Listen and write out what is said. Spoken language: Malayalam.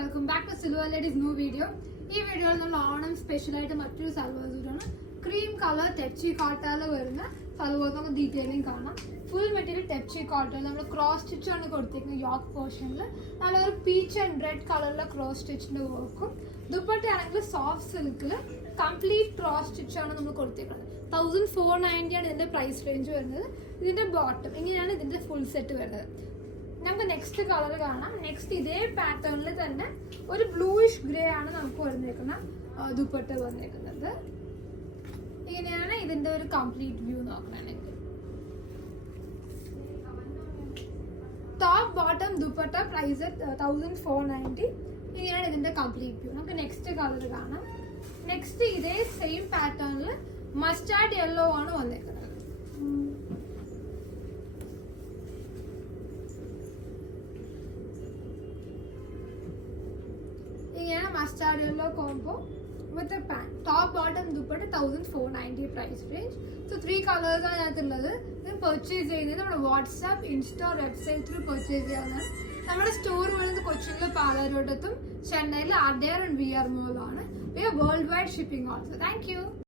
welcome back to Silver Lady's new video. ഈ വീഡിയോയിൽ നമ്മൾ ഓണം സ്പെഷ്യൽ ആയിട്ട് മറ്റൊരു സൽവാർ സൂട്ടാണ്. ക്രീം കളർ ടെപ്ചി കോട്ടയിൽ വരുന്ന സൽവാർ നമുക്ക് ഡീറ്റെയിലിംഗ് കാണാം. ഫുൾ മെറ്റീരിയൽ ടെപ്ചി കോട്ടയിൽ നമ്മൾ ക്രോസ് സ്റ്റിച്ച് ആണ് കൊടുത്തിരിക്കുന്നത്. യോക്ക് പോർഷനിൽ നല്ലൊരു പീച്ച് ആൻഡ് റെഡ് കളറിലെ ക്രോസ് സ്റ്റിച്ചിന്റെ വർക്കും. ദുപ്പട്ടയാണെങ്കിൽ സോഫ്റ്റ് സിൽക്കിൽ കംപ്ലീറ്റ് ക്രോസ് സ്റ്റിച്ച് ആണ് നമ്മൾ കൊടുത്തിരിക്കുന്നത്. 1490 ആണ് ഇതിന്റെ പ്രൈസ് റേഞ്ച് വരുന്നത്. ഇതിന്റെ ബോട്ടം ഇങ്ങനെയാണ് ഇതിന്റെ ഫുൾ സെറ്റ് വരുന്നത്. നമുക്ക് നെക്സ്റ്റ് കളർ കാണാം. നെക്സ്റ്റ് ഇതേ പാറ്റേണിൽ തന്നെ ഒരു ബ്ലൂയിഷ് ഗ്രേ ആണ് നമുക്ക് വന്നേക്കുന്ന ദുപ്പട്ട വന്നേക്കുന്നത്. ഇങ്ങനെയാണ് ഇതിന്റെ ഒരു കംപ്ലീറ്റ് വ്യൂ നോക്കണമെങ്കിൽ. Top bottom dupatta price 1490. ഇങ്ങനെയാണ് ഇതിന്റെ കംപ്ലീറ്റ് വ്യൂ. നമുക്ക് നെക്സ്റ്റ് കളർ കാണാം. നെക്സ്റ്റ് ഇതേ സെയിം പാറ്റേണിൽ മസ്റ്റാർഡ് യെല്ലോ ആണ് വന്നേക്കുന്നത്. ഇങ്ങനെ mustard yellow combo with a pant. Top bottom dupatta 1490 price range. So 3 colours ആണ് അതിനകത്തുള്ളത്. ഇത് പർച്ചേസ് ചെയ്യുന്നത് നമ്മുടെ WhatsApp Insta website through purchase ചെയ്യാവുന്നതാണ്. നമ്മുടെ സ്റ്റോർ വരുന്നത് കൊച്ചിയിലെ പാലാരോടത്തും ചെന്നൈയിലെ അഡയർ ആൻഡ് വി ആർ മോളാണ്. V R world wide shipping also. Thank you.